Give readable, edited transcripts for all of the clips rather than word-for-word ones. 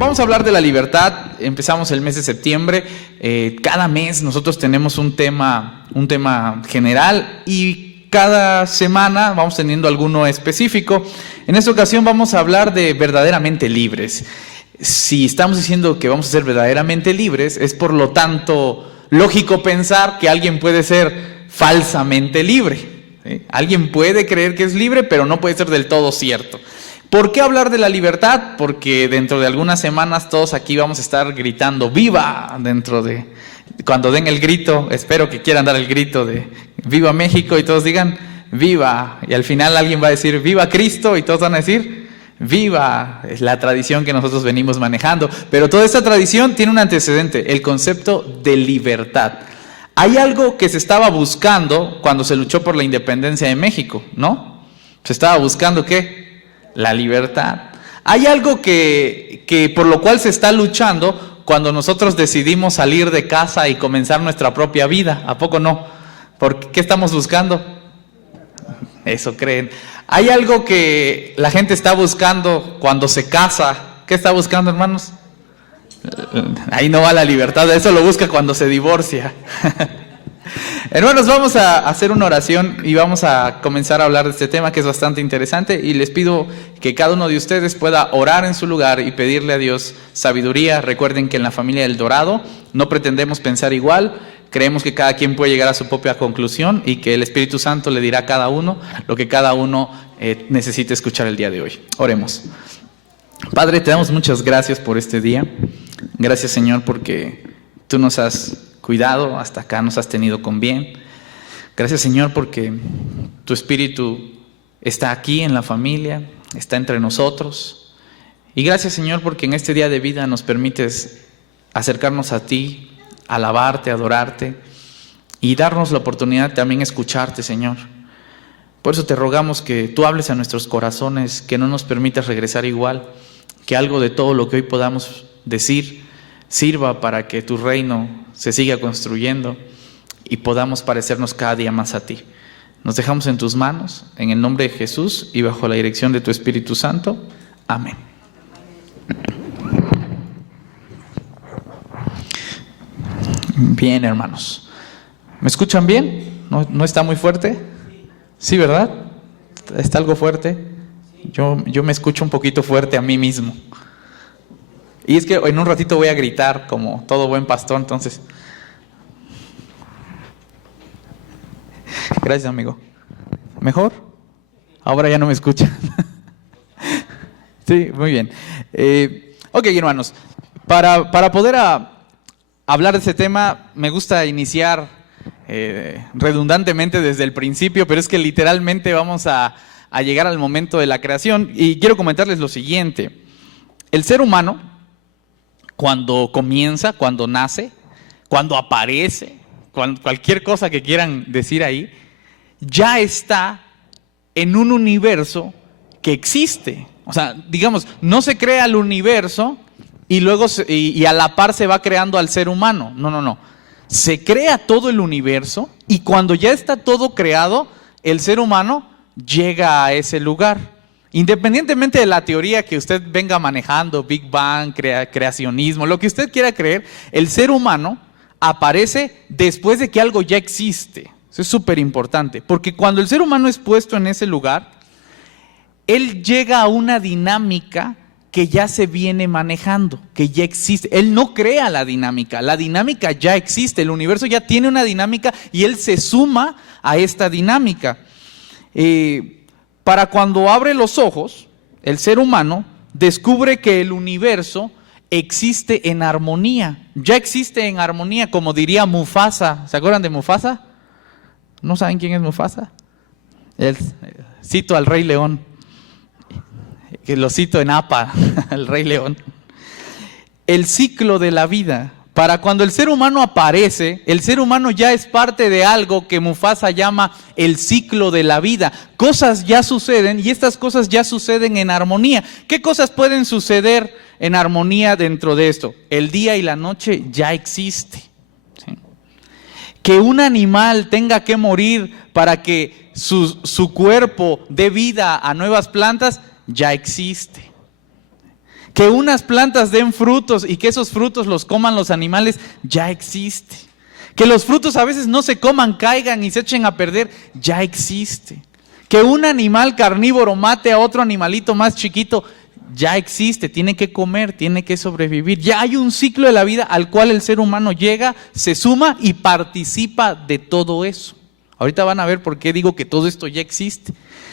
Vamos a hablar de la libertad. Empezamos el mes de septiembre. Cada mes nosotros tenemos un tema general y cada semana vamos teniendo alguno específico. En esta ocasión vamos a hablar de verdaderamente libres. Si estamos diciendo que vamos a ser verdaderamente libres, es por lo tanto lógico pensar que alguien puede ser falsamente libre. ¿Sí? Alguien puede creer que es libre, pero no puede ser del todo cierto. ¿Por qué hablar de la libertad? Porque dentro de algunas semanas todos aquí vamos a estar gritando ¡viva! Cuando den el grito, espero que quieran dar el grito de ¡viva México! Y todos digan ¡viva! Y al final alguien va a decir ¡viva Cristo! Y todos van a decir ¡viva! Es la tradición que nosotros venimos manejando. Pero toda esta tradición tiene un antecedente, el concepto de libertad. Hay algo que se estaba buscando cuando se luchó por la independencia de México, ¿no? Se estaba buscando ¿qué? La libertad. Hay algo que por lo cual se está luchando cuando nosotros decidimos salir de casa y comenzar nuestra propia vida. ¿A poco no? ¿Por qué estamos buscando? Eso creen. Hay algo que la gente está buscando cuando se casa. ¿Qué está buscando, hermanos? Ahí no va la libertad, eso lo busca cuando se divorcia. Hermanos, vamos a hacer una oración y vamos a comenzar a hablar de este tema que es bastante interesante, y les pido que cada uno de ustedes pueda orar en su lugar y pedirle a Dios sabiduría. Recuerden que en la familia del Dorado no pretendemos pensar igual, creemos que cada quien puede llegar a su propia conclusión y que el Espíritu Santo le dirá a cada uno lo que cada uno necesite escuchar el día de hoy. Oremos. Padre, te damos muchas gracias por este día. Gracias, Señor, porque tú nos has cuidado, hasta acá nos has tenido con bien. Gracias, Señor, porque tu Espíritu está aquí en la familia, está entre nosotros. Y gracias, Señor, porque en este día de vida nos permites acercarnos a ti, alabarte, adorarte y darnos la oportunidad de también escucharte, Señor. Por eso te rogamos que tú hables a nuestros corazones, que no nos permitas regresar igual, que algo de todo lo que hoy podamos decir sirva para que tu reino se siga construyendo y podamos parecernos cada día más a ti. Nos dejamos en tus manos, en el nombre de Jesús y bajo la dirección de tu Espíritu Santo. Amén. Bien, hermanos. ¿Me escuchan bien? ¿No está muy fuerte? Sí, ¿verdad? ¿Está algo fuerte? Yo me escucho un poquito fuerte a mí mismo. Y es que en un ratito voy a gritar como todo buen pastor, entonces. Gracias, amigo. ¿Mejor? Ahora ya no me escuchan. Sí, muy bien. Ok, hermanos. Para poder hablar de este tema, me gusta iniciar redundantemente desde el principio, pero es que literalmente vamos a llegar al momento de la creación. Y quiero comentarles lo siguiente. El ser humano, cuando comienza, cuando nace, cuando aparece, cualquier cosa que quieran decir ahí, ya está en un universo que existe. O sea, digamos, no se crea el universo y luego y a la par se va creando al ser humano. No. Se crea todo el universo y cuando ya está todo creado, el ser humano llega a ese lugar. Independientemente de la teoría que usted venga manejando, Big Bang, creacionismo, lo que usted quiera creer, el ser humano aparece después de que algo ya existe. Eso es súper importante, porque cuando el ser humano es puesto en ese lugar, él llega a una dinámica que ya se viene manejando, que ya existe. Él no crea la dinámica ya existe, el universo ya tiene una dinámica y él se suma a esta dinámica. Para cuando abre los ojos, el ser humano descubre que el universo existe en armonía. Ya existe en armonía, como diría Mufasa. ¿Se acuerdan de Mufasa? ¿No saben quién es Mufasa? Cito al Rey León. Que lo cito en APA, el Rey León. El ciclo de la vida. Para cuando el ser humano aparece, el ser humano ya es parte de algo que Mufasa llama el ciclo de la vida. Cosas ya suceden y estas cosas ya suceden en armonía. ¿Qué cosas pueden suceder en armonía dentro de esto? El día y la noche ya existe. ¿Sí? Que un animal tenga que morir para que su cuerpo dé vida a nuevas plantas, ya existe. Que unas plantas den frutos y que esos frutos los coman los animales, ya existe. Que los frutos a veces no se coman, caigan y se echen a perder, ya existe. Que un animal carnívoro mate a otro animalito más chiquito, ya existe, tiene que comer, tiene que sobrevivir. Ya hay un ciclo de la vida al cual el ser humano llega, se suma y participa de todo eso. Ahorita van a ver por qué digo que todo esto ya existe.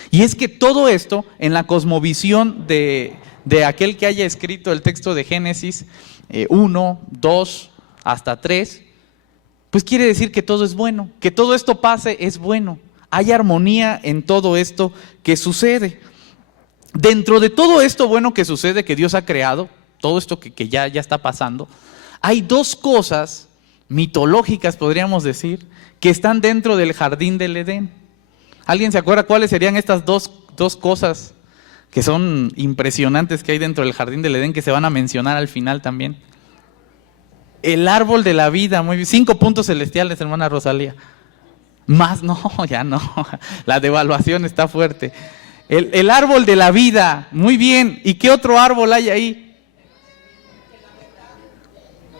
Y es que todo esto, en la cosmovisión de aquel que haya escrito el texto de Génesis 1, 2, hasta 3, pues quiere decir que todo es bueno, que todo esto pase es bueno. Hay armonía en todo esto que sucede. Dentro de todo esto bueno que sucede, que Dios ha creado, todo esto que ya está pasando, hay dos cosas mitológicas, podríamos decir, que están dentro del jardín del Edén. ¿Alguien se acuerda cuáles serían estas dos cosas que son impresionantes que hay dentro del jardín del Edén, que se van a mencionar al final también? El árbol de la vida, muy bien. 5 puntos celestiales, hermana Rosalía. Más no, ya no. La devaluación está fuerte. El árbol de la vida, muy bien. ¿Y qué otro árbol hay ahí?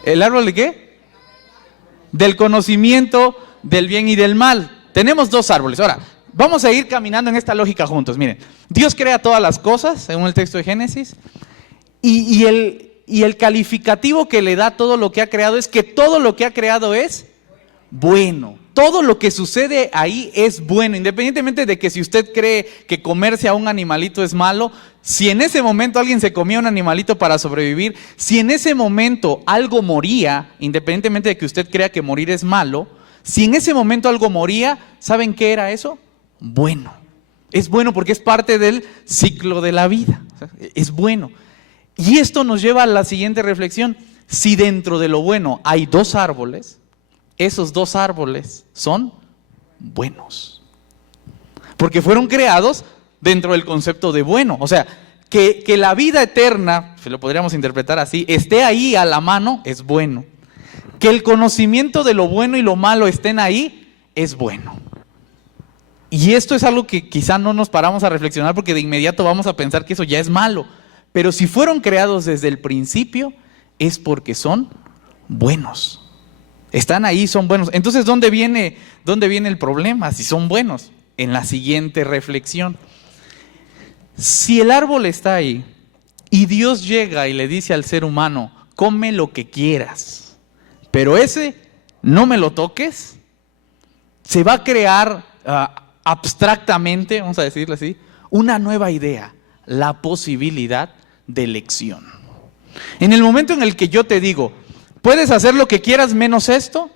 ¿El árbol de qué? Del conocimiento del bien y del mal. Tenemos 2 árboles. Ahora, vamos a ir caminando en esta lógica juntos. Miren, Dios crea todas las cosas, según el texto de Génesis, y el calificativo que le da todo lo que ha creado es que todo lo que ha creado es bueno. Todo lo que sucede ahí es bueno, independientemente de que si usted cree que comerse a un animalito es malo, si en ese momento alguien se comía un animalito para sobrevivir, si en ese momento algo moría, independientemente de que usted crea que morir es malo, si en ese momento algo moría, ¿saben qué era eso? Bueno. Es bueno porque es parte del ciclo de la vida. Es bueno. Y esto nos lleva a la siguiente reflexión. Si dentro de lo bueno hay 2 árboles, esos 2 árboles son buenos. Porque fueron creados dentro del concepto de bueno. O sea, que la vida eterna, si lo podríamos interpretar así, esté ahí a la mano, es bueno. Que el conocimiento de lo bueno y lo malo estén ahí, es bueno. Y esto es algo que quizá no nos paramos a reflexionar porque de inmediato vamos a pensar que eso ya es malo. Pero si fueron creados desde el principio, es porque son buenos. Están ahí, son buenos. Entonces, ¿dónde viene el problema? Si son buenos. En la siguiente reflexión. Si el árbol está ahí y Dios llega y le dice al ser humano, come lo que quieras, pero ese no me lo toques, se va a crear abstractamente, vamos a decirlo así, una nueva idea, la posibilidad de elección. En el momento en el que yo te digo, puedes hacer lo que quieras menos esto,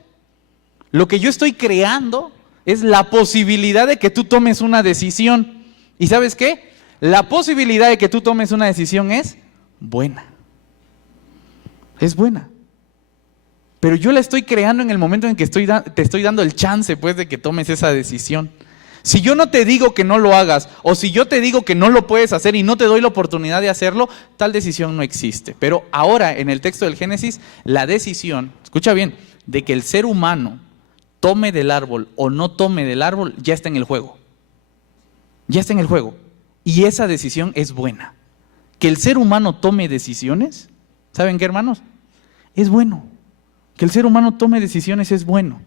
lo que yo estoy creando es la posibilidad de que tú tomes una decisión. ¿Y sabes qué? La posibilidad de que tú tomes una decisión es buena. Es buena. Pero yo la estoy creando en el momento en que te estoy dando el chance, pues, de que tomes esa decisión. Si yo no te digo que no lo hagas, o si yo te digo que no lo puedes hacer y no te doy la oportunidad de hacerlo, tal decisión no existe. Pero ahora, en el texto del Génesis, la decisión, escucha bien, de que el ser humano tome del árbol o no tome del árbol, ya está en el juego. Ya está en el juego. Y esa decisión es buena. Que el ser humano tome decisiones, ¿saben qué, hermanos? Es bueno. Que el ser humano tome decisiones es bueno.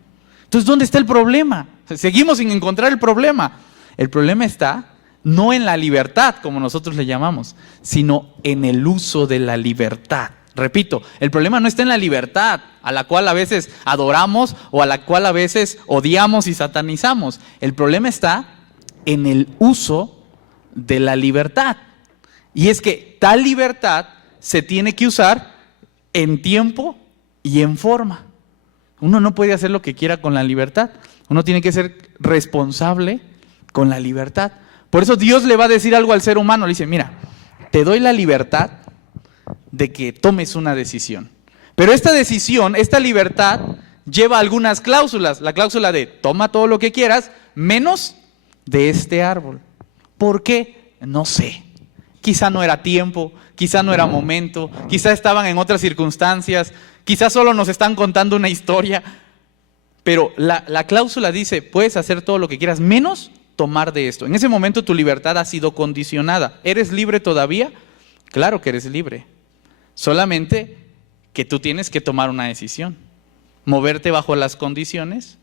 Entonces, ¿dónde está el problema? Seguimos sin encontrar el problema. El problema está no en la libertad, como nosotros le llamamos, sino en el uso de la libertad. Repito, el problema no está en la libertad, a la cual a veces adoramos o a la cual a veces odiamos y satanizamos. El problema está en el uso de la libertad. Y es que tal libertad se tiene que usar en tiempo y en forma. Uno no puede hacer lo que quiera con la libertad. Uno tiene que ser responsable con la libertad. Por eso Dios le va a decir algo al ser humano. Le dice, mira, te doy la libertad de que tomes una decisión. Pero esta decisión, esta libertad, lleva algunas cláusulas. La cláusula de toma todo lo que quieras, menos de este árbol. ¿Por qué? No sé. Quizá no era tiempo, quizá no era momento, quizá estaban en otras circunstancias, quizá solo nos están contando una historia. Pero la cláusula dice, puedes hacer todo lo que quieras, menos tomar de esto. En ese momento tu libertad ha sido condicionada. ¿Eres libre todavía? Claro que eres libre. Solamente que tú tienes que tomar una decisión. Moverte bajo las condiciones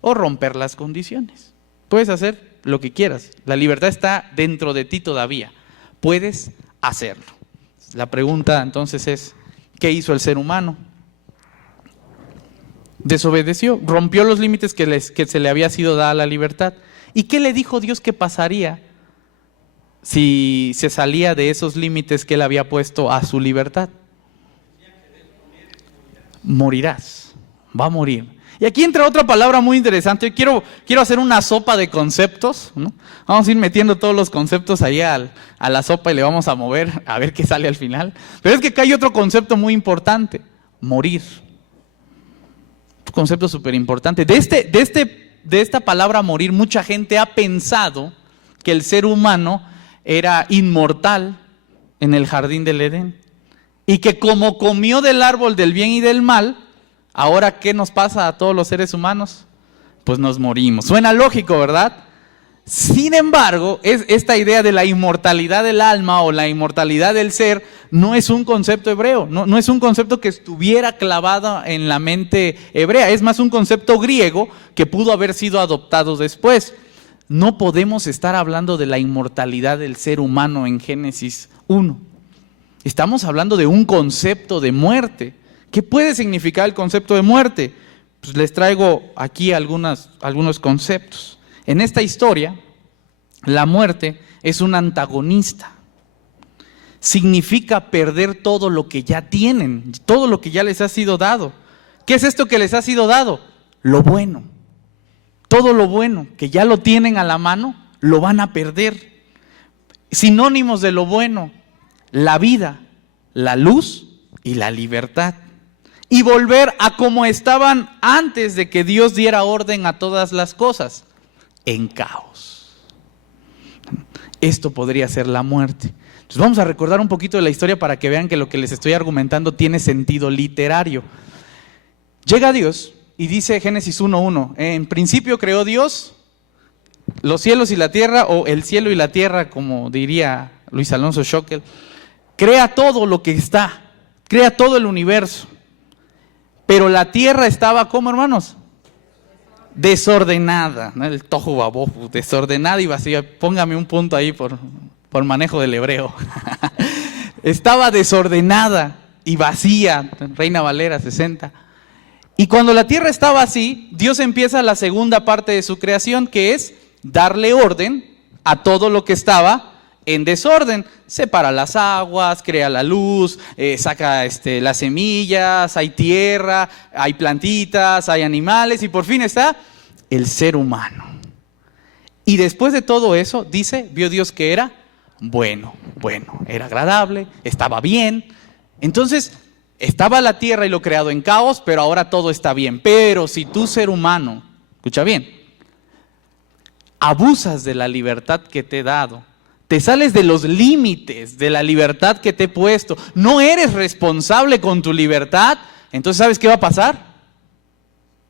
o romper las condiciones. Puedes hacer lo que quieras. La libertad está dentro de ti todavía. Puedes hacerlo. La pregunta entonces es, ¿qué hizo el ser humano? Desobedeció, rompió los límites que se le había sido dada la libertad. ¿Y qué le dijo Dios que pasaría si se salía de esos límites que él había puesto a su libertad? Morirás, va a morir. Y aquí entra otra palabra muy interesante. Quiero hacer una sopa de conceptos, ¿no? Vamos a ir metiendo todos los conceptos ahí a la sopa y le vamos a mover a ver qué sale al final. Pero es que acá hay otro concepto muy importante: morir. Un concepto súper importante. De esta palabra morir, mucha gente ha pensado que el ser humano era inmortal en el jardín del Edén. Y que como comió del árbol del bien y del mal, ahora ¿qué nos pasa a todos los seres humanos? Pues nos morimos. Suena lógico, ¿verdad? Sin embargo, esta idea de la inmortalidad del alma o la inmortalidad del ser no es un concepto hebreo, no es un concepto que estuviera clavado en la mente hebrea, es más un concepto griego que pudo haber sido adoptado después. No podemos estar hablando de la inmortalidad del ser humano en Génesis 1. Estamos hablando de un concepto de muerte. ¿Qué puede significar el concepto de muerte? Pues les traigo aquí algunos conceptos. En esta historia, la muerte es un antagonista. Significa perder todo lo que ya tienen, todo lo que ya les ha sido dado. ¿Qué es esto que les ha sido dado? Lo bueno. Todo lo bueno que ya lo tienen a la mano, lo van a perder. Sinónimos de lo bueno: la vida, la luz y la libertad. Y volver a como estaban antes de que Dios diera orden a todas las cosas, en caos. Esto podría ser la muerte. Entonces vamos a recordar un poquito de la historia para que vean que lo que les estoy argumentando tiene sentido literario. Llega Dios y dice Génesis 1:1, en principio creó Dios los cielos y la tierra, o el cielo y la tierra, como diría Luis Alonso Schockel. Crea todo lo que está, crea todo el universo. Pero la tierra estaba, ¿cómo, hermanos? Desordenada, ¿no? El tohu vabohu, desordenada y vacía. Póngame un punto ahí por manejo del hebreo. Estaba desordenada y vacía, Reina Valera 60. Y cuando la tierra estaba así, Dios empieza la segunda parte de su creación, que es darle orden a todo lo que estaba en desorden. Separa las aguas, crea la luz, saca las semillas, hay tierra, hay plantitas, hay animales y por fin está el ser humano. Y después de todo eso, dice, vio Dios que era bueno, era agradable, estaba bien. Entonces, estaba la tierra y lo creado en caos, pero ahora todo está bien. Pero si tú, ser humano, escucha bien, abusas de la libertad que te he dado, te sales de los límites de la libertad que te he puesto, no eres responsable con tu libertad, entonces ¿sabes qué va a pasar?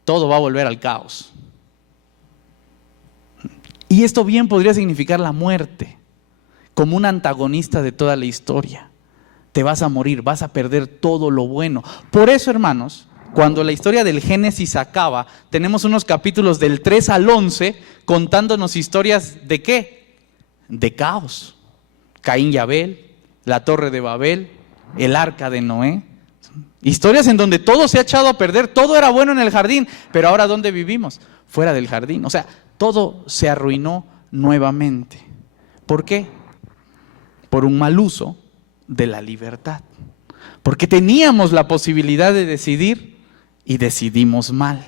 Todo va a volver al caos. Y esto bien podría significar la muerte, como un antagonista de toda la historia. Te vas a morir, vas a perder todo lo bueno. Por eso, hermanos, cuando la historia del Génesis acaba, tenemos unos capítulos del 3 al 11 contándonos historias ¿de qué? De caos. Caín y Abel, la Torre de Babel, el Arca de Noé. Historias en donde todo se ha echado a perder, todo era bueno en el jardín, pero ahora ¿dónde vivimos? Fuera del jardín. O sea, todo se arruinó nuevamente. ¿Por qué? Por un mal uso de la libertad. Porque teníamos la posibilidad de decidir y decidimos mal.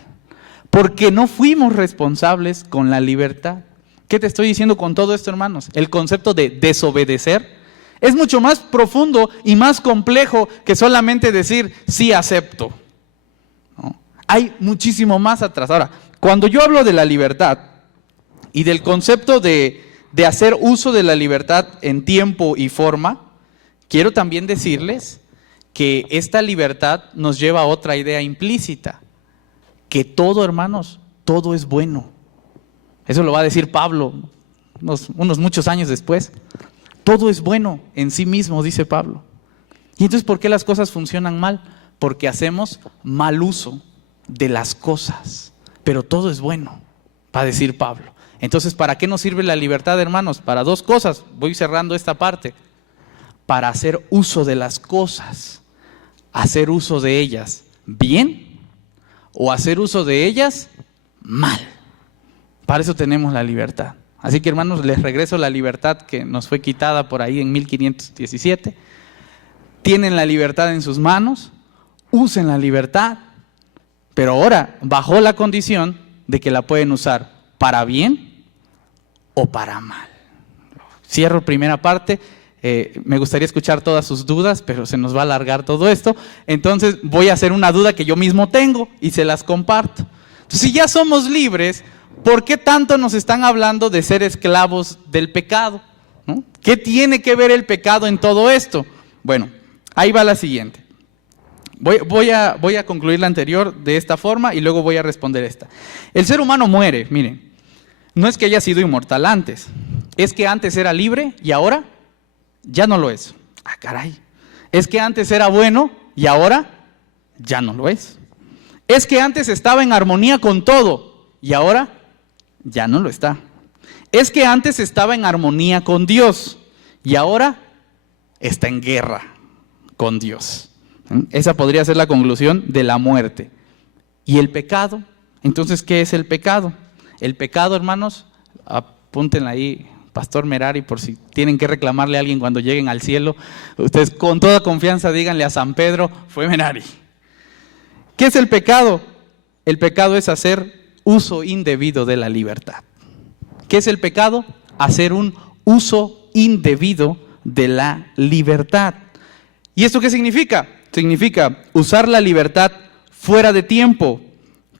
Porque no fuimos responsables con la libertad. ¿Qué te estoy diciendo con todo esto, hermanos? El concepto de desobedecer es mucho más profundo y más complejo que solamente decir sí acepto, ¿no? Hay muchísimo más atrás. Ahora, cuando yo hablo de la libertad y del concepto de hacer uso de la libertad en tiempo y forma, quiero también decirles que esta libertad nos lleva a otra idea implícita, que todo, hermanos, todo es bueno. Eso lo va a decir Pablo unos muchos años después. Todo es bueno en sí mismo, dice Pablo. ¿Y entonces por qué las cosas funcionan mal? Porque hacemos mal uso de las cosas. Pero todo es bueno, va a decir Pablo. Entonces, ¿para qué nos sirve la libertad, hermanos? Para dos cosas. Voy cerrando esta parte. Para hacer uso de las cosas. Hacer uso de ellas bien o hacer uso de ellas mal. Para eso tenemos la libertad. Así que, hermanos, les regreso la libertad que nos fue quitada por ahí en 1517. Tienen la libertad en sus manos, usen la libertad, pero ahora bajo la condición de que la pueden usar para bien o para mal. Cierro primera parte. Me gustaría escuchar todas sus dudas, pero se nos va a alargar todo esto. Entonces voy a hacer una duda que yo mismo tengo y se las comparto. Entonces, si ya somos libres, ¿por qué tanto nos están hablando de ser esclavos del pecado? ¿No? ¿Qué tiene que ver el pecado en todo esto? Bueno, ahí va la siguiente. Voy a concluir la anterior de esta forma y luego voy a responder esta. El ser humano muere, miren, no es que haya sido inmortal antes, es que antes era libre y ahora ya no lo es. Ah, caray. Es que antes era bueno y ahora ya no lo es. Es que antes estaba en armonía con todo y ahora ya no lo está. Es que antes estaba en armonía con Dios y ahora está en guerra con Dios. Esa podría ser la conclusión de la muerte. ¿Y el pecado? Entonces, ¿qué es el pecado? El pecado, hermanos, apúntenla ahí, Pastor Merari, por si tienen que reclamarle a alguien cuando lleguen al cielo, ustedes con toda confianza díganle a San Pedro, fue Merari. ¿Qué es el pecado? El pecado es hacer uso indebido de la libertad. ¿Qué es el pecado? Hacer un uso indebido de la libertad. ¿Y esto qué significa? Significa usar la libertad fuera de tiempo,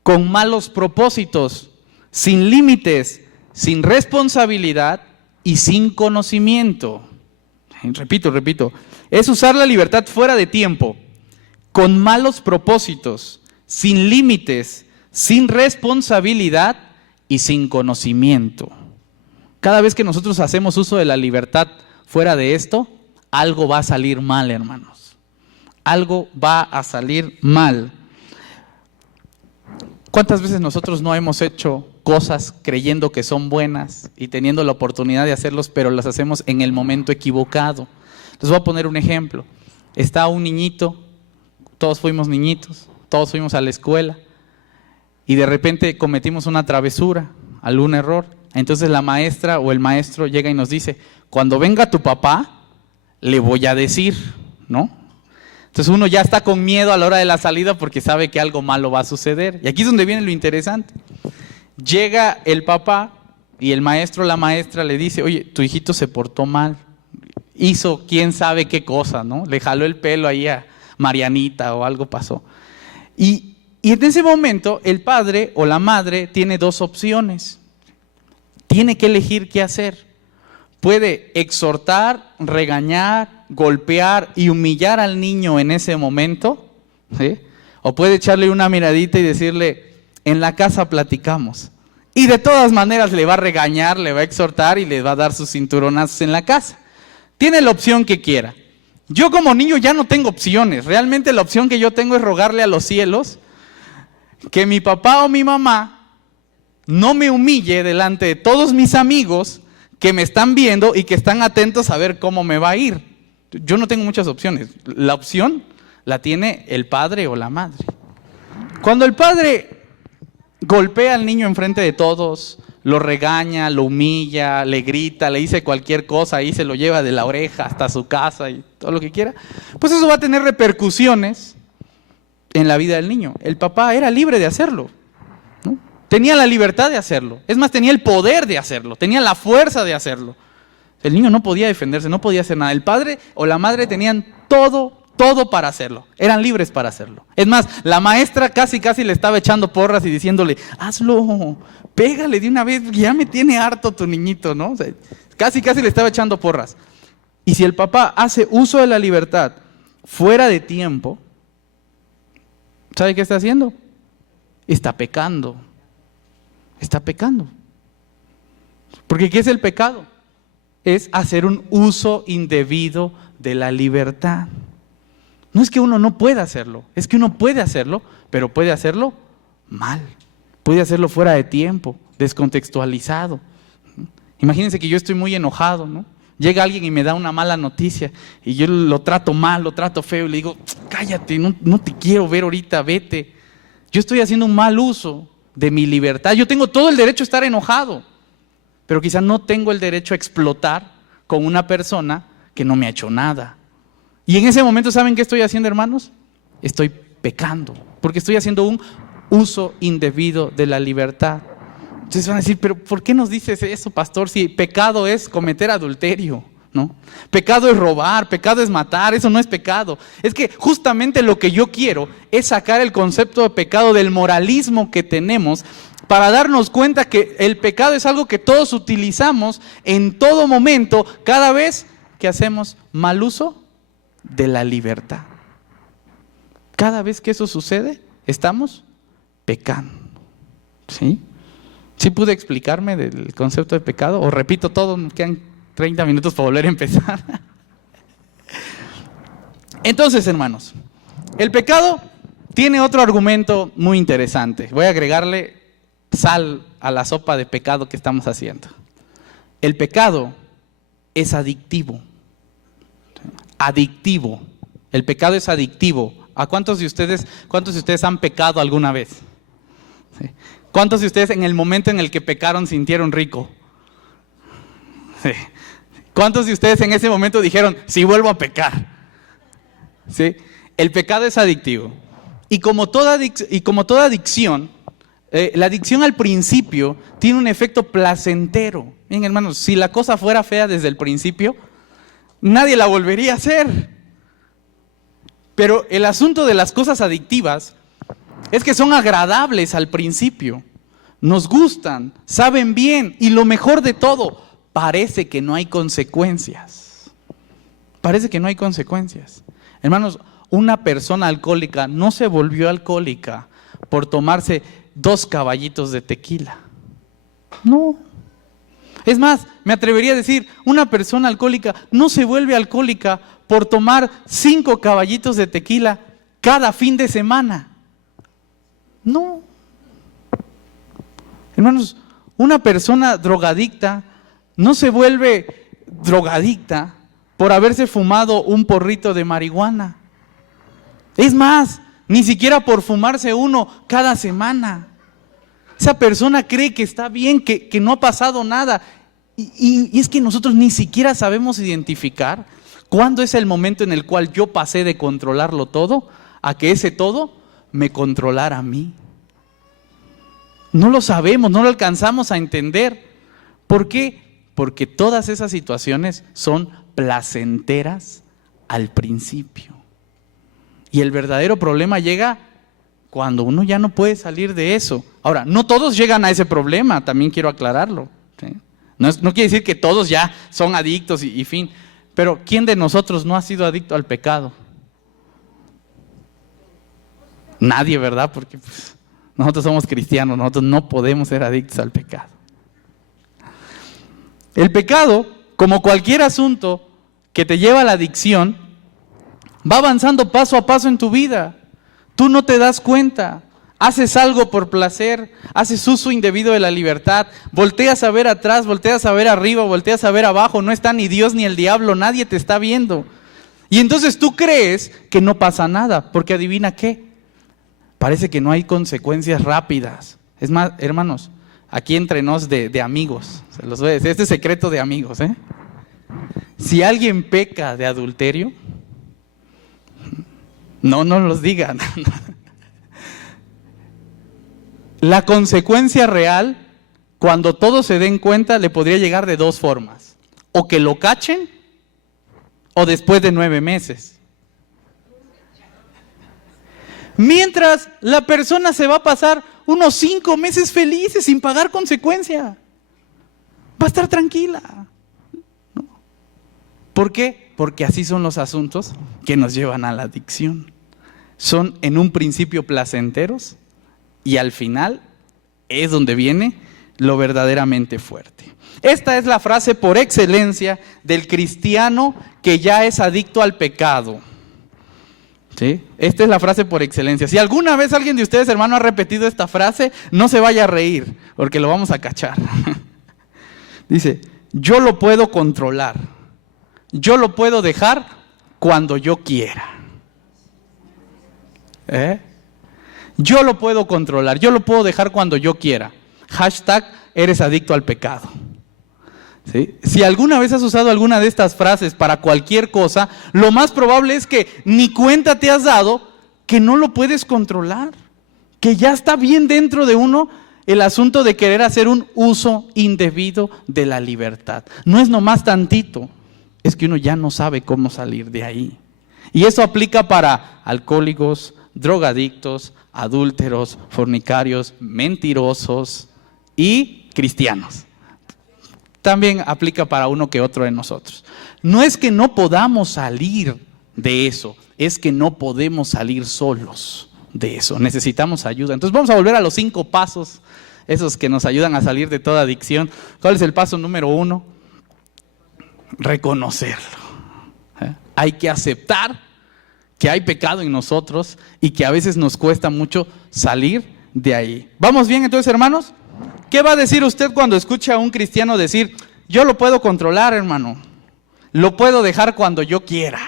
con malos propósitos, sin límites, sin responsabilidad y sin conocimiento. Repito, es usar la libertad fuera de tiempo, con malos propósitos, sin límites, sin responsabilidad y sin conocimiento. Cada vez que nosotros hacemos uso de la libertad fuera de esto, algo va a salir mal, hermanos. Algo va a salir mal. ¿Cuántas veces nosotros no hemos hecho cosas creyendo que son buenas y teniendo la oportunidad de hacerlos, pero las hacemos en el momento equivocado? Les voy a poner un ejemplo. Está un niñito, todos fuimos niñitos, todos fuimos a la escuela y de repente cometimos una travesura, algún error. Entonces la maestra o el maestro llega y nos dice, cuando venga tu papá, le voy a decir, ¿no? Entonces uno ya está con miedo a la hora de la salida porque sabe que algo malo va a suceder. Y aquí es donde viene lo interesante. Llega el papá y el maestro o la maestra le dice, oye, tu hijito se portó mal, hizo quién sabe qué cosa, ¿no? Le jaló el pelo ahí a Marianita o algo pasó. Y en ese momento el padre o la madre tiene dos opciones. Tiene que elegir qué hacer. Puede exhortar, regañar, golpear y humillar al niño en ese momento, ¿sí? O puede echarle una miradita y decirle, en la casa platicamos. Y de todas maneras le va a regañar, le va a exhortar y le va a dar sus cinturonazos en la casa. Tiene la opción que quiera. Yo como niño ya no tengo opciones. Realmente la opción que yo tengo es rogarle a los cielos que mi papá o mi mamá no me humille delante de todos mis amigos que me están viendo y que están atentos a ver cómo me va a ir. Yo no tengo muchas opciones. La opción la tiene el padre o la madre. Cuando el padre golpea al niño enfrente de todos, lo regaña, lo humilla, le grita, le dice cualquier cosa y se lo lleva de la oreja hasta su casa y todo lo que quiera, pues eso va a tener repercusiones en la vida del niño. El papá era libre de hacerlo, ¿no? Tenía la libertad de hacerlo. Es más, tenía el poder de hacerlo, tenía la fuerza de hacerlo. El niño no podía defenderse, no podía hacer nada. El padre o la madre tenían todo para hacerlo. Eran libres para hacerlo. Es más, la maestra casi le estaba echando porras y diciéndole, hazlo, pégale de una vez, ya me tiene harto tu niñito, ¿no? O sea, casi le estaba echando porras. Y si el papá hace uso de la libertad fuera de tiempo, ¿sabe qué está haciendo? Está pecando. Está pecando. Porque ¿qué es el pecado? Es hacer un uso indebido de la libertad. No es que uno no pueda hacerlo, es que uno puede hacerlo, pero puede hacerlo mal. Puede hacerlo fuera de tiempo, descontextualizado. Imagínense que yo estoy muy enojado, ¿no? Llega alguien y me da una mala noticia y yo lo trato mal, lo trato feo y le digo, cállate, no te quiero ver ahorita, vete. Yo estoy haciendo un mal uso de mi libertad. Yo tengo todo el derecho a estar enojado, pero quizá no tengo el derecho a explotar con una persona que no me ha hecho nada. Y en ese momento, ¿saben qué estoy haciendo, hermanos? Estoy pecando, porque estoy haciendo un uso indebido de la libertad. Entonces van a decir, pero ¿por qué nos dices eso, pastor? Si pecado es cometer adulterio, ¿no? Pecado es robar, pecado es matar, eso no es pecado. Es que justamente lo que yo quiero es sacar el concepto de pecado del moralismo que tenemos para darnos cuenta que el pecado es algo que todos utilizamos en todo momento, cada vez que hacemos mal uso de la libertad. Cada vez que eso sucede, estamos pecando. ¿Sí? ¿Sí pude explicarme del concepto de pecado? ¿O repito todo? Me quedan 30 minutos para volver a empezar. Entonces, hermanos, el pecado tiene otro argumento muy interesante. Voy a agregarle sal a la sopa de pecado que estamos haciendo. El pecado es adictivo. Adictivo. El pecado es adictivo. ¿A cuántos de ustedes han pecado alguna vez? ¿Sí? ¿Cuántos de ustedes en el momento en el que pecaron sintieron rico? ¿Sí? ¿Cuántos de ustedes en ese momento dijeron, sí, vuelvo a pecar? ¿Sí? El pecado es adictivo. Y como toda adicción, la adicción al principio tiene un efecto placentero. Bien, hermanos, si la cosa fuera fea desde el principio, nadie la volvería a hacer. Pero el asunto de las cosas adictivas es que son agradables al principio, nos gustan, saben bien y lo mejor de todo, parece que no hay consecuencias. Parece que no hay consecuencias. Hermanos, una persona alcohólica no se volvió alcohólica por tomarse 2 caballitos de tequila. No. Es más, me atrevería a decir, una persona alcohólica no se vuelve alcohólica por tomar 5 caballitos de tequila cada fin de semana. No. Hermanos, una persona drogadicta no se vuelve drogadicta por haberse fumado un porrito de marihuana. Es más, ni siquiera por fumarse uno cada semana. Esa persona cree que está bien, que no ha pasado nada. Y es que nosotros ni siquiera sabemos identificar cuándo es el momento en el cual yo pasé de controlarlo todo a que ese todo me controlara a mí. No lo sabemos, no lo alcanzamos a entender. ¿Por qué? Porque todas esas situaciones son placenteras al principio. Y el verdadero problema llega cuando uno ya no puede salir de eso. Ahora, no todos llegan a ese problema, también quiero aclararlo. ¿Sí? No quiere decir que todos ya son adictos y fin. Pero ¿quién de nosotros no ha sido adicto al pecado? Nadie, ¿verdad? Porque pues, nosotros somos cristianos, nosotros no podemos ser adictos al pecado. El pecado, como cualquier asunto que te lleva a la adicción, va avanzando paso a paso en tu vida. Tú no te das cuenta. Haces algo por placer, haces uso indebido de la libertad, volteas a ver atrás, volteas a ver arriba, volteas a ver abajo, no está ni Dios ni el diablo, nadie te está viendo. Y entonces tú crees que no pasa nada, porque adivina qué, parece que no hay consecuencias rápidas. Es más, hermanos, aquí entre nos de amigos, se los voy a decir, este es secreto de amigos, ¿eh? Si alguien peca de adulterio, no los digan. La consecuencia real, cuando todos se den cuenta, le podría llegar de 2 formas. O que lo cachen, o después de 9 meses. Mientras la persona se va a pasar unos 5 meses felices sin pagar consecuencia. Va a estar tranquila. ¿No? ¿Por qué? Porque así son los asuntos que nos llevan a la adicción. Son en un principio placenteros, y al final es donde viene lo verdaderamente fuerte. Esta es la frase por excelencia del cristiano que ya es adicto al pecado. ¿Sí? Esta es la frase por excelencia. Si alguna vez alguien de ustedes, hermano, ha repetido esta frase, no se vaya a reír, porque lo vamos a cachar. Dice, yo lo puedo controlar. Yo lo puedo dejar cuando yo quiera. Yo lo puedo controlar. Yo lo puedo dejar cuando yo quiera. Hashtag, eres adicto al pecado. ¿Sí? Si alguna vez has usado alguna de estas frases para cualquier cosa, lo más probable es que ni cuenta te has dado que no lo puedes controlar, que ya está bien dentro de uno el asunto de querer hacer un uso indebido de la libertad. No es nomás tantito, es que uno ya no sabe cómo salir de ahí. Y eso aplica para alcohólicos, drogadictos, adúlteros, fornicarios, mentirosos y cristianos. También aplica para uno que otro de nosotros. No es que no podamos salir de eso, es que no podemos salir solos de eso. Necesitamos ayuda. Entonces vamos a volver a los 5 pasos, esos que nos ayudan a salir de toda adicción. ¿Cuál es el paso número 1? Reconocerlo. Hay que aceptar que hay pecado en nosotros y que a veces nos cuesta mucho salir de ahí. ¿Vamos bien entonces, hermanos? ¿Qué va a decir usted cuando escucha a un cristiano decir, yo lo puedo controlar, hermano, lo puedo dejar cuando yo quiera?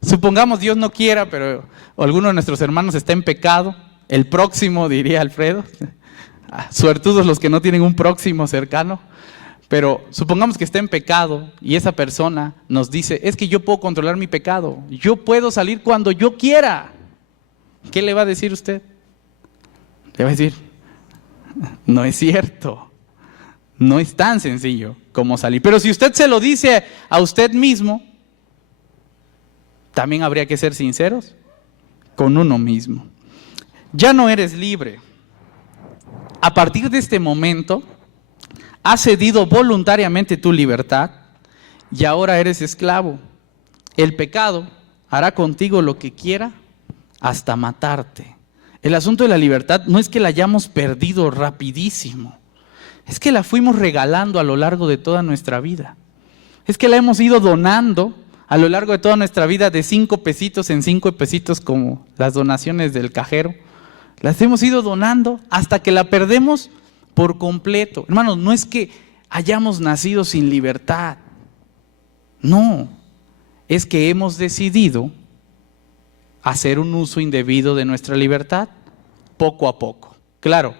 Supongamos Dios no quiera, pero alguno de nuestros hermanos está en pecado, el próximo, diría Alfredo, suertudos los que no tienen un próximo cercano, pero supongamos que está en pecado y esa persona nos dice, es que yo puedo controlar mi pecado, yo puedo salir cuando yo quiera. ¿Qué le va a decir usted? Le va a decir, no es cierto, no es tan sencillo como salir. Pero si usted se lo dice a usted mismo, también habría que ser sinceros con uno mismo. Ya no eres libre. A partir de este momento, has cedido voluntariamente tu libertad y ahora eres esclavo. El pecado hará contigo lo que quiera hasta matarte. El asunto de la libertad no es que la hayamos perdido rapidísimo, es que la fuimos regalando a lo largo de toda nuestra vida. Es que la hemos ido donando a lo largo de toda nuestra vida de 5 pesitos en 5 pesitos, como las donaciones del cajero. Las hemos ido donando hasta que la perdemos por completo. Hermanos, no es que hayamos nacido sin libertad, no, es que hemos decidido hacer un uso indebido de nuestra libertad poco a poco. Claro,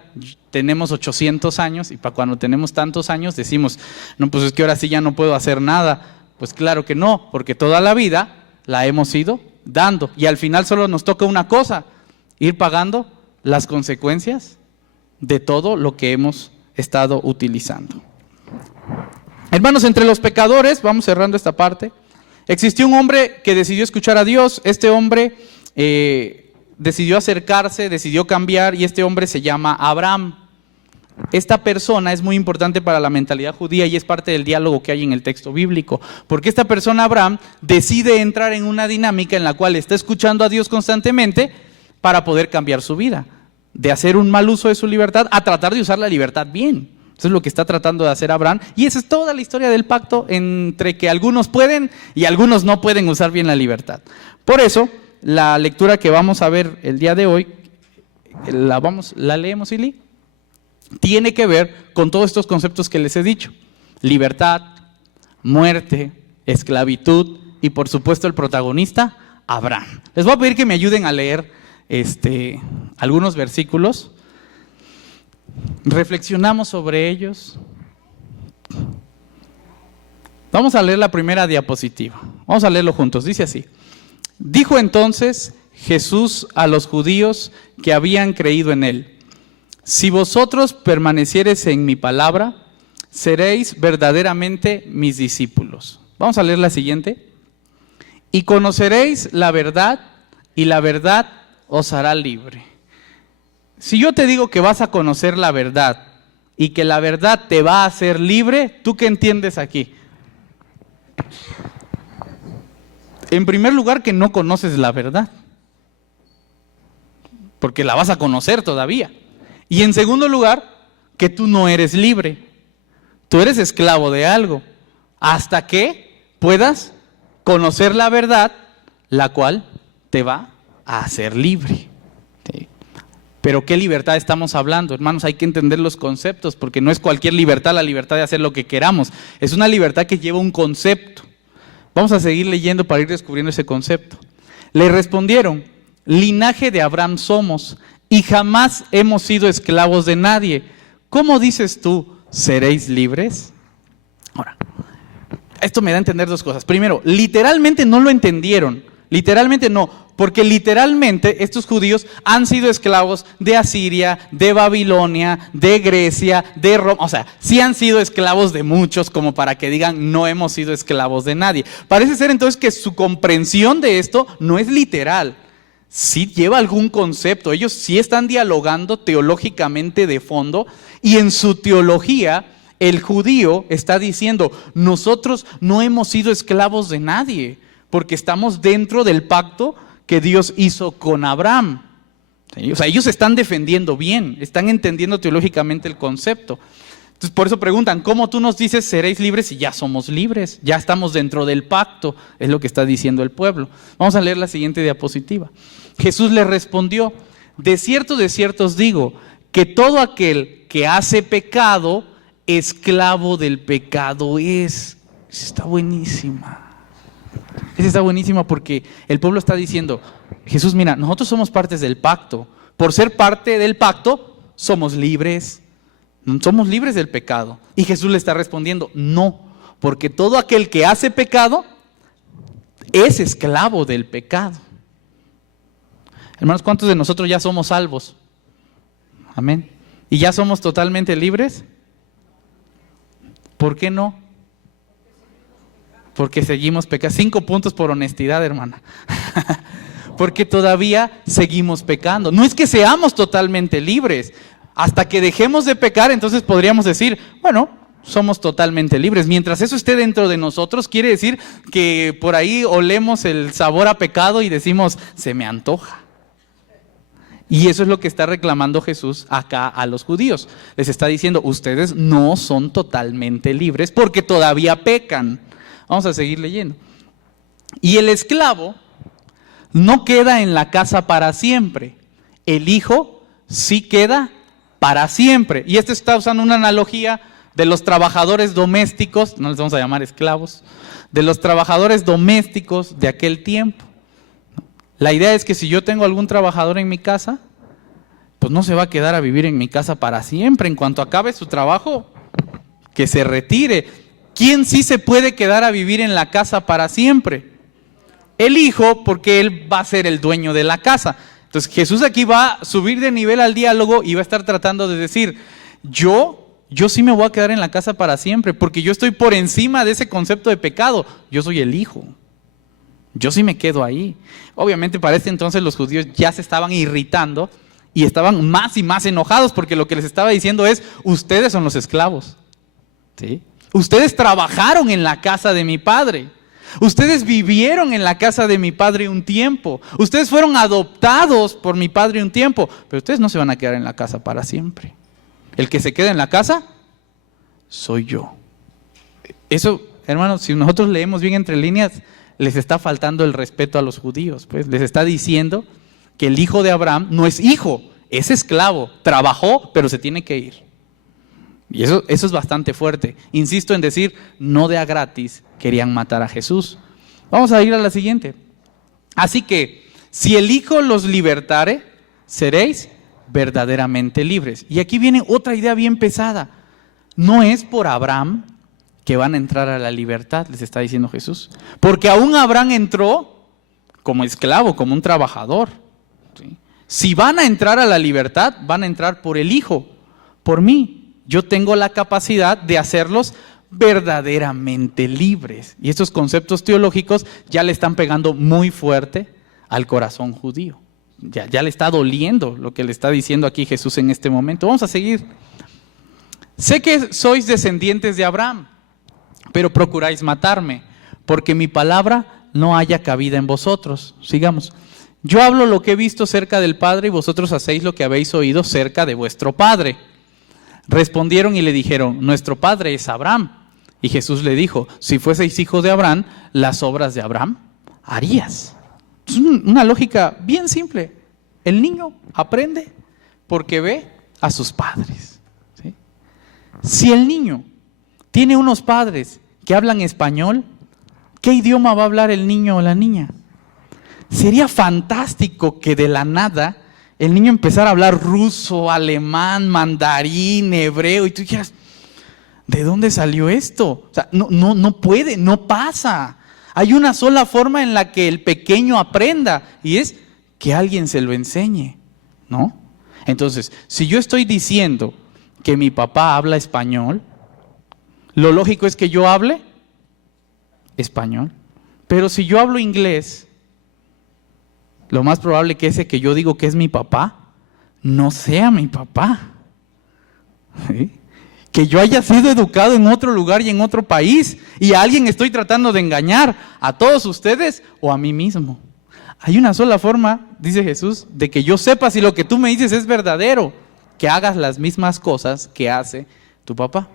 tenemos 800 años y para cuando tenemos tantos años decimos, no, pues es que ahora sí ya no puedo hacer nada. Pues claro que no, porque toda la vida la hemos ido dando y al final solo nos toca una cosa, ir pagando las consecuencias de todo lo que hemos estado utilizando. Hermanos, entre los pecadores, vamos cerrando esta parte, existió un hombre que decidió escuchar a Dios. Este hombre decidió acercarse, decidió cambiar, y este hombre se llama Abraham. Esta persona es muy importante para la mentalidad judía y es parte del diálogo que hay en el texto bíblico, porque esta persona, Abraham, decide entrar en una dinámica en la cual está escuchando a Dios constantemente para poder cambiar su vida, de hacer un mal uso de su libertad a tratar de usar la libertad bien. Eso es lo que está tratando de hacer Abraham, y esa es toda la historia del pacto entre que algunos pueden y algunos no pueden usar bien la libertad. Por eso, la lectura que vamos a ver el día de hoy, ¿la leemos, Ili? Tiene que ver con todos estos conceptos que les he dicho: libertad, muerte, esclavitud y por supuesto el protagonista, Abraham. Les voy a pedir que me ayuden a leer algunos versículos. Reflexionamos sobre ellos. Vamos a leer la primera diapositiva. Vamos a leerlo juntos. Dice así: dijo entonces Jesús a los judíos que habían creído en él: si vosotros permaneciereis en mi palabra, seréis verdaderamente mis discípulos. Vamos a leer la siguiente. Y conoceréis la verdad, y la verdad os hará libre. Si yo te digo que vas a conocer la verdad y que la verdad te va a hacer libre, ¿tú qué entiendes aquí? En primer lugar, que no conoces la verdad, porque la vas a conocer todavía. Y en segundo lugar, que tú no eres libre, tú eres esclavo de algo, hasta que puedas conocer la verdad, la cual te va a hacer libre. ¿Sí? Pero ¿qué libertad estamos hablando? Hermanos, hay que entender los conceptos, porque no es cualquier libertad la libertad de hacer lo que queramos. Es una libertad que lleva un concepto. Vamos a seguir leyendo para ir descubriendo ese concepto. Le respondieron: linaje de Abraham somos, y jamás hemos sido esclavos de nadie. ¿Cómo dices tú, seréis libres? Ahora, esto me da a entender dos cosas. Primero, literalmente no lo entendieron. Literalmente no, porque literalmente estos judíos han sido esclavos de Asiria, de Babilonia, de Grecia, de Roma. O sea, sí han sido esclavos de muchos, como para que digan no hemos sido esclavos de nadie. Parece ser entonces que su comprensión de esto no es literal. Sí lleva algún concepto. Ellos sí están dialogando teológicamente de fondo, y en su teología el judío está diciendo: nosotros no hemos sido esclavos de nadie, porque estamos dentro del pacto que Dios hizo con Abraham. ¿Sí? O sea, ellos están defendiendo bien, están entendiendo teológicamente el concepto. Entonces, por eso preguntan: ¿cómo tú nos dices seréis libres si ya somos libres? Ya estamos dentro del pacto, es lo que está diciendo el pueblo. Vamos a leer la siguiente diapositiva. Jesús les respondió: de cierto os digo, que todo aquel que hace pecado, esclavo del pecado es. Está buenísima. Esa está buenísima porque el pueblo está diciendo: Jesús, mira, nosotros somos partes del pacto. Por ser parte del pacto, somos libres. Somos libres del pecado. Y Jesús le está respondiendo: no, porque todo aquel que hace pecado es esclavo del pecado. Hermanos, ¿cuántos de nosotros ya somos salvos? Amén. ¿Y ya somos totalmente libres? ¿Por qué no? Porque seguimos pecando. 5 puntos por honestidad, hermana. Porque todavía seguimos pecando. No es que seamos totalmente libres. Hasta que dejemos de pecar, entonces podríamos decir, bueno, somos totalmente libres. Mientras eso esté dentro de nosotros, quiere decir que por ahí olemos el sabor a pecado y decimos, se me antoja. Y eso es lo que está reclamando Jesús acá a los judíos. Les está diciendo, ustedes no son totalmente libres porque todavía pecan. Vamos a seguir leyendo. Y el esclavo no queda en la casa para siempre. El hijo sí queda para siempre. Y este está usando una analogía de los trabajadores domésticos, no les vamos a llamar esclavos, de los trabajadores domésticos de aquel tiempo. La idea es que si yo tengo algún trabajador en mi casa, pues no se va a quedar a vivir en mi casa para siempre. En cuanto acabe su trabajo, que se retire. ¿Quién sí se puede quedar a vivir en la casa para siempre? El hijo, porque él va a ser el dueño de la casa. Entonces Jesús aquí va a subir de nivel al diálogo y va a estar tratando de decir, yo sí me voy a quedar en la casa para siempre, porque yo estoy por encima de ese concepto de pecado. Yo soy el hijo. Yo sí me quedo ahí. Obviamente para este entonces los judíos ya se estaban irritando y estaban más y más enojados porque lo que les estaba diciendo es, ustedes son los esclavos. ¿Sí? Ustedes trabajaron en la casa de mi padre. Ustedes vivieron en la casa de mi padre un tiempo. Ustedes fueron adoptados por mi padre un tiempo. Pero ustedes no se van a quedar en la casa para siempre. El que se queda en la casa, soy yo. Eso, hermanos, si nosotros leemos bien entre líneas, les está faltando el respeto a los judíos. Pues les está diciendo que el hijo de Abraham no es hijo, es esclavo. Trabajó, pero se tiene que ir. Y eso es bastante fuerte. Insisto en decir, no de a gratis querían matar a Jesús. Vamos a ir a la siguiente. Así que, si el Hijo los libertare, seréis verdaderamente libres. Y aquí viene otra idea bien pesada. No es por Abraham que van a entrar a la libertad, les está diciendo Jesús. Porque aún Abraham entró como esclavo, como un trabajador. ¿Sí? Si van a entrar a la libertad, van a entrar por el Hijo, por mí. Yo tengo la capacidad de hacerlos verdaderamente libres. Y estos conceptos teológicos ya le están pegando muy fuerte al corazón judío. Ya le está doliendo lo que le está diciendo aquí Jesús en este momento. Vamos a seguir. Sé que sois descendientes de Abraham, pero procuráis matarme, porque mi palabra no haya cabida en vosotros. Sigamos. Yo hablo lo que he visto cerca del Padre y vosotros hacéis lo que habéis oído cerca de vuestro Padre. Respondieron y le dijeron, nuestro padre es Abraham. Y Jesús le dijo, si fueseis hijos de Abraham, las obras de Abraham harías. Es una lógica bien simple. El niño aprende porque ve a sus padres, ¿sí? Si el niño tiene unos padres que hablan español, ¿qué idioma va a hablar el niño o la niña? Sería fantástico que de la nada el niño empezara a hablar ruso, alemán, mandarín, hebreo, y tú dijeras, ¿de dónde salió esto? O sea, no puede, no pasa. Hay una sola forma en la que el pequeño aprenda, y es que alguien se lo enseñe, ¿no? Entonces, si yo estoy diciendo que mi papá habla español, lo lógico es que yo hable español. Pero si yo hablo inglés, lo más probable que ese que yo digo que es mi papá, no sea mi papá. ¿Sí? Que yo haya sido educado en otro lugar y en otro país, y a alguien estoy tratando de engañar, a todos ustedes o a mí mismo. Hay una sola forma, dice Jesús, de que yo sepa si lo que tú me dices es verdadero, que hagas las mismas cosas que hace tu papá.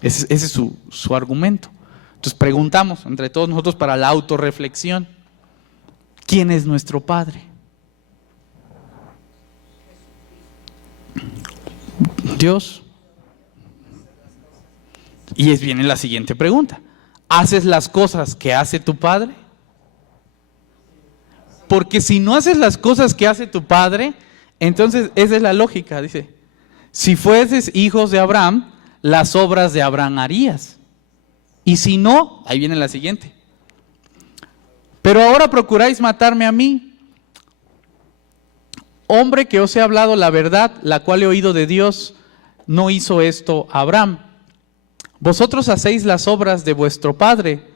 Ese es su argumento. Entonces preguntamos entre todos nosotros para la autorreflexión, ¿quién es nuestro Padre? Dios. Y viene la siguiente pregunta, ¿haces las cosas que hace tu Padre? Porque si no haces las cosas que hace tu Padre, entonces esa es la lógica, dice, si fueses hijos de Abraham, las obras de Abraham harías. Y si no, ahí viene la siguiente, pero ahora procuráis matarme a mí, hombre que os he hablado la verdad, la cual he oído de Dios, no hizo esto Abraham. Vosotros hacéis las obras de vuestro padre.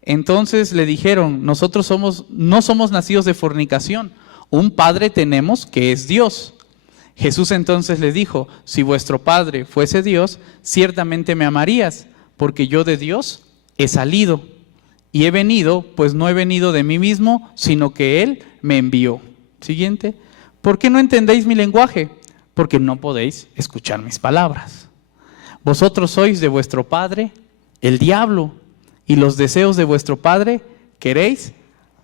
Entonces le dijeron, nosotros no somos nacidos de fornicación, un padre tenemos que es Dios. Jesús entonces le dijo, si vuestro padre fuese Dios, ciertamente me amarías, porque yo de Dios he salido y he venido, pues no he venido de mí mismo, sino que Él me envió. Siguiente, ¿por qué no entendéis mi lenguaje? Porque no podéis escuchar mis palabras. Vosotros sois de vuestro padre el diablo, y los deseos de vuestro padre queréis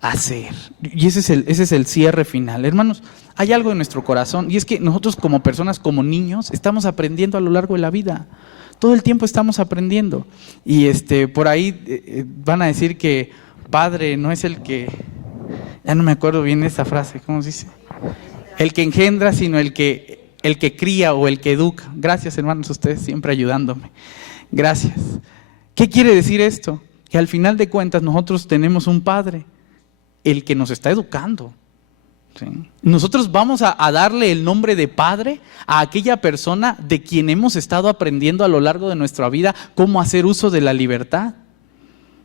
hacer. Y ese es el cierre final. Hermanos, hay algo en nuestro corazón, y es que nosotros como personas, como niños, estamos aprendiendo a lo largo de la vida. Todo el tiempo estamos aprendiendo. Y por ahí van a decir que padre no es el que, ya no me acuerdo bien esta frase, ¿cómo se dice? El que engendra, sino el que cría o el que educa. Gracias, hermanos, ustedes siempre ayudándome. Gracias. ¿Qué quiere decir esto? Que al final de cuentas nosotros tenemos un padre, el que nos está educando. ¿Sí? Nosotros vamos a darle el nombre de padre a aquella persona de quien hemos estado aprendiendo a lo largo de nuestra vida cómo hacer uso de la libertad.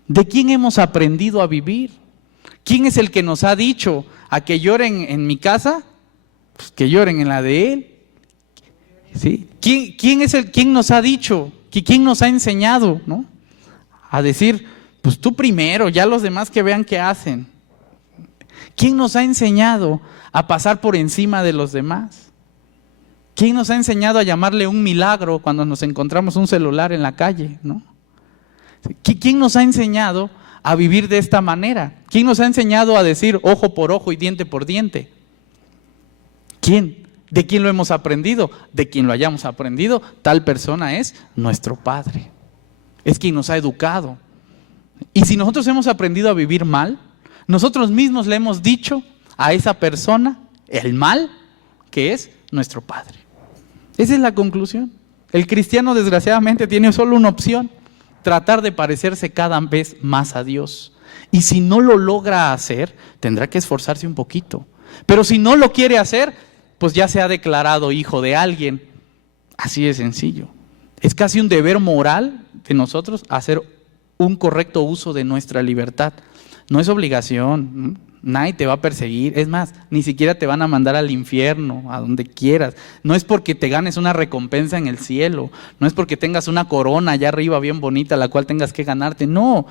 ¿De quién hemos aprendido a vivir? ¿Quién es el que nos ha dicho a que lloren en mi casa? Pues que lloren en la de él. ¿Sí? ¿Quién nos ha dicho? ¿Quién nos ha enseñado, ¿no? A decir, pues tú primero, ya los demás que vean qué hacen. ¿Quién nos ha enseñado a pasar por encima de los demás? ¿Quién nos ha enseñado a llamarle un milagro cuando nos encontramos un celular en la calle, ¿no? ¿Quién nos ha enseñado a vivir de esta manera? ¿Quién nos ha enseñado a decir ojo por ojo y diente por diente? ¿Quién? ¿De quién lo hemos aprendido? De quien lo hayamos aprendido, tal persona es nuestro Padre. Es quien nos ha educado. Y si nosotros hemos aprendido a vivir mal, nosotros mismos le hemos dicho a esa persona el mal que es nuestro Padre. Esa es la conclusión. El cristiano desgraciadamente tiene solo una opción, tratar de parecerse cada vez más a Dios. Y si no lo logra hacer, tendrá que esforzarse un poquito. Pero si no lo quiere hacer, pues ya se ha declarado hijo de alguien. Así de sencillo. Es casi un deber moral de nosotros hacer un correcto uso de nuestra libertad. No es obligación, nadie te va a perseguir, es más, ni siquiera te van a mandar al infierno, a donde quieras. No es porque te ganes una recompensa en el cielo, no es porque tengas una corona allá arriba bien bonita la cual tengas que ganarte, no.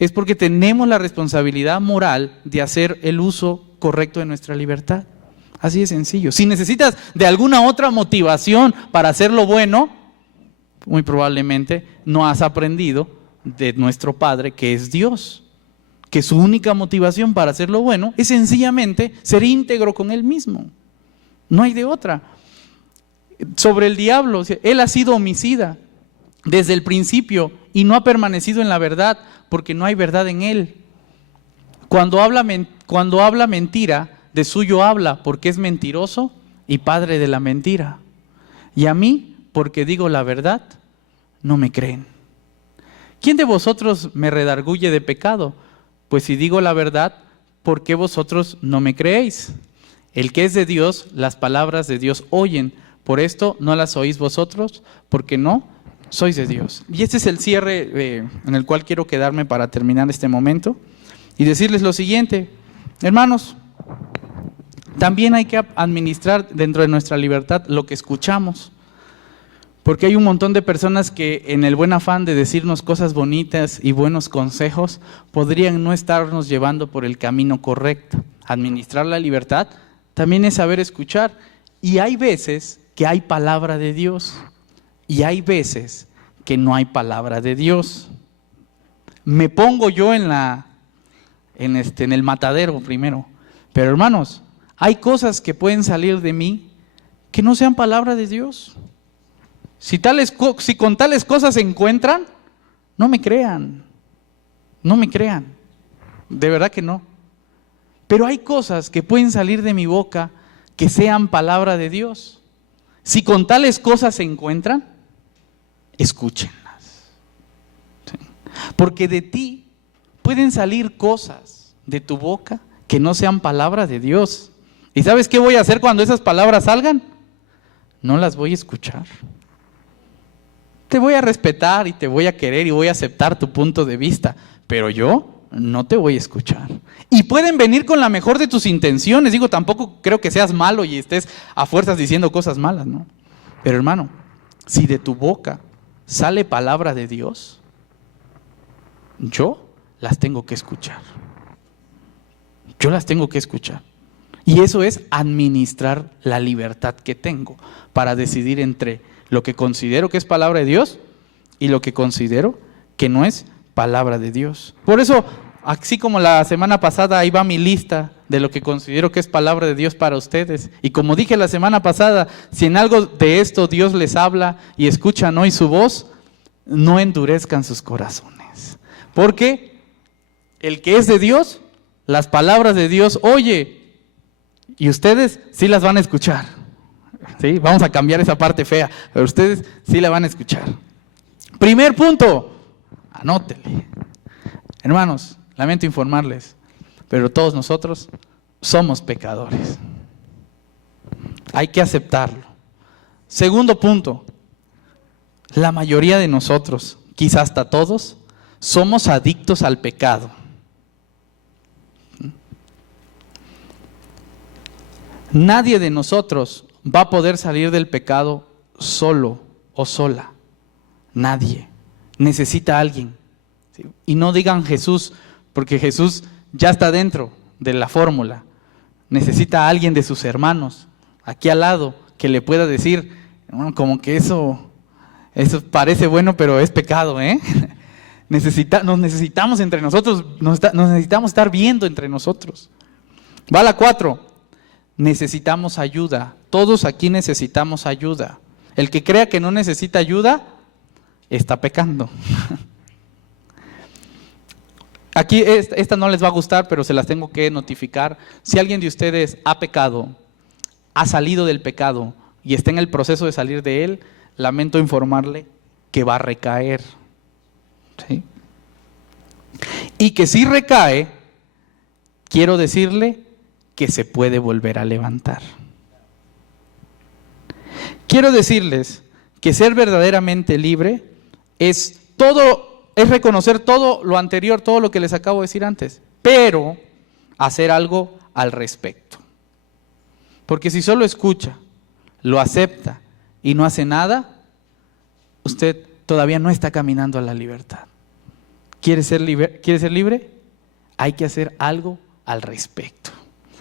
Es porque tenemos la responsabilidad moral de hacer el uso correcto de nuestra libertad. Así de sencillo. Si necesitas de alguna otra motivación para hacer lo bueno, muy probablemente no has aprendido de nuestro Padre, que es Dios, que su única motivación para hacer lo bueno es sencillamente ser íntegro con él mismo. No hay de otra. Sobre el diablo, él ha sido homicida desde el principio y no ha permanecido en la verdad porque no hay verdad en él. Cuando habla mentira, de suyo habla porque es mentiroso y padre de la mentira. Y a mí, porque digo la verdad, no me creen. ¿Quién de vosotros me redarguye de pecado? Pues si digo la verdad, ¿por qué vosotros no me creéis? El que es de Dios, las palabras de Dios oyen. Por esto no las oís vosotros, porque no sois de Dios. Y este es el cierre en el cual quiero quedarme para terminar este momento y decirles lo siguiente. Hermanos, también hay que administrar dentro de nuestra libertad lo que escuchamos. Porque hay un montón de personas que en el buen afán de decirnos cosas bonitas y buenos consejos, podrían no estarnos llevando por el camino correcto. Administrar la libertad también es saber escuchar. Y hay veces que hay palabra de Dios y hay veces que no hay palabra de Dios. Me pongo yo en el matadero primero. Pero hermanos, hay cosas que pueden salir de mí que no sean palabra de Dios. Si con tales cosas se encuentran, no me crean, de verdad que no. Pero hay cosas que pueden salir de mi boca que sean palabra de Dios. Si con tales cosas se encuentran, escúchenlas. ¿Sí? Porque de ti pueden salir cosas de tu boca que no sean palabra de Dios. ¿Y sabes qué voy a hacer cuando esas palabras salgan? No las voy a escuchar. Te voy a respetar y te voy a querer y voy a aceptar tu punto de vista, pero yo no te voy a escuchar. Y pueden venir con la mejor de tus intenciones. Digo, tampoco creo que seas malo y estés a fuerzas diciendo cosas malas, ¿no? Pero hermano, si de tu boca sale palabra de Dios, yo las tengo que escuchar. Yo las tengo que escuchar. Y eso es administrar la libertad que tengo para decidir entre lo que considero que es palabra de Dios y lo que considero que no es palabra de Dios. Por eso, así como la semana pasada, ahí va mi lista de lo que considero que es palabra de Dios para ustedes. Y como dije la semana pasada, si en algo de esto Dios les habla y escuchan hoy su voz, no endurezcan sus corazones. Porque el que es de Dios, las palabras de Dios oye, y ustedes sí las van a escuchar. ¿Sí? Vamos a cambiar esa parte fea, pero ustedes sí la van a escuchar. Primer punto, anótele. Hermanos, lamento informarles, pero todos nosotros somos pecadores. Hay que aceptarlo. Segundo punto, la mayoría de nosotros, quizás hasta todos, somos adictos al pecado. Nadie de nosotros va a poder salir del pecado solo o sola. Nadie. Necesita a alguien. ¿Sí? Y no digan Jesús, porque Jesús ya está dentro de la fórmula. Necesita a alguien de sus hermanos, aquí al lado, que le pueda decir, bueno, como que eso parece bueno, pero es pecado, ¿eh? Nos necesitamos entre nosotros, nos necesitamos estar viendo entre nosotros. Va la 4. Necesitamos ayuda. Todos aquí necesitamos ayuda. El que crea que no necesita ayuda, está pecando. Aquí esta no les va a gustar, pero se las tengo que notificar. Si alguien de ustedes ha pecado, ha salido del pecado y está en el proceso de salir de él, lamento informarle que va a recaer. ¿Sí? Y que si recae, quiero decirle que se puede volver a levantar. Quiero decirles que ser verdaderamente libre es reconocer todo lo anterior, todo lo que les acabo de decir antes, pero hacer algo al respecto. Porque si solo escucha, lo acepta y no hace nada, usted todavía no está caminando a la libertad. ¿Quiere ser libre? Hay que hacer algo al respecto.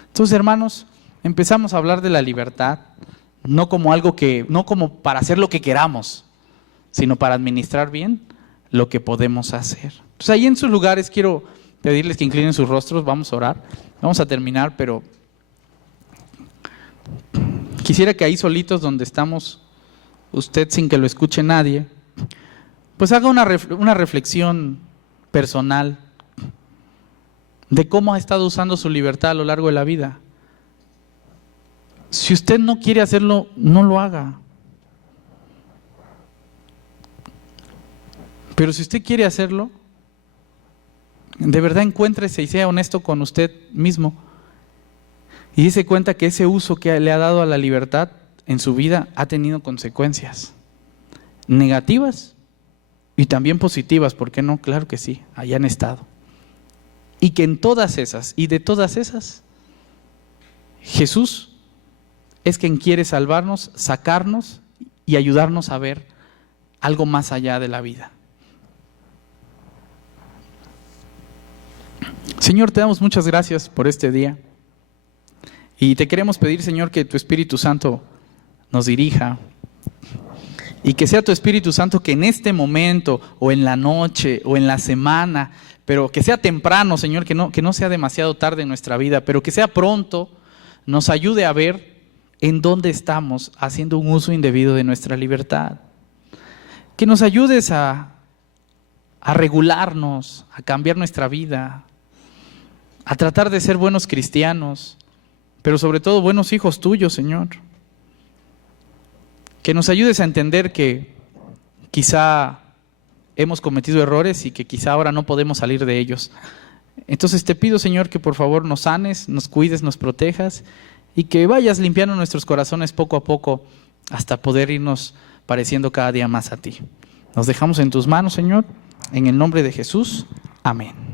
Entonces, hermanos, empezamos a hablar de la libertad, no como para hacer lo que queramos, sino para administrar bien lo que podemos hacer. Entonces, ahí en sus lugares quiero pedirles que inclinen sus rostros, vamos a orar. Vamos a terminar, pero quisiera que ahí solitos donde estamos, usted sin que lo escuche nadie, pues haga una reflexión personal de cómo ha estado usando su libertad a lo largo de la vida. Si usted no quiere hacerlo, no lo haga. Pero si usted quiere hacerlo, de verdad encuéntrese y sea honesto con usted mismo y dése cuenta que ese uso que le ha dado a la libertad en su vida ha tenido consecuencias negativas y también positivas, ¿por qué no? Claro que sí, allá han estado. Y que en todas esas y de todas esas, Jesús es quien quiere salvarnos, sacarnos y ayudarnos a ver algo más allá de la vida. Señor, te damos muchas gracias por este día y te queremos pedir, Señor, que tu Espíritu Santo nos dirija y que sea tu Espíritu Santo que en este momento o en la noche o en la semana, pero que sea temprano, Señor, que no sea demasiado tarde en nuestra vida, pero que sea pronto, nos ayude a ver en dónde estamos haciendo un uso indebido de nuestra libertad. Que nos ayudes a regularnos, a cambiar nuestra vida, a tratar de ser buenos cristianos, pero sobre todo buenos hijos tuyos, Señor. Que nos ayudes a entender que quizá hemos cometido errores y que quizá ahora no podemos salir de ellos. Entonces te pido, Señor, que por favor nos sanes, nos cuides, nos protejas y que vayas limpiando nuestros corazones poco a poco hasta poder irnos pareciendo cada día más a ti. Nos dejamos en tus manos, Señor, en el nombre de Jesús. Amén.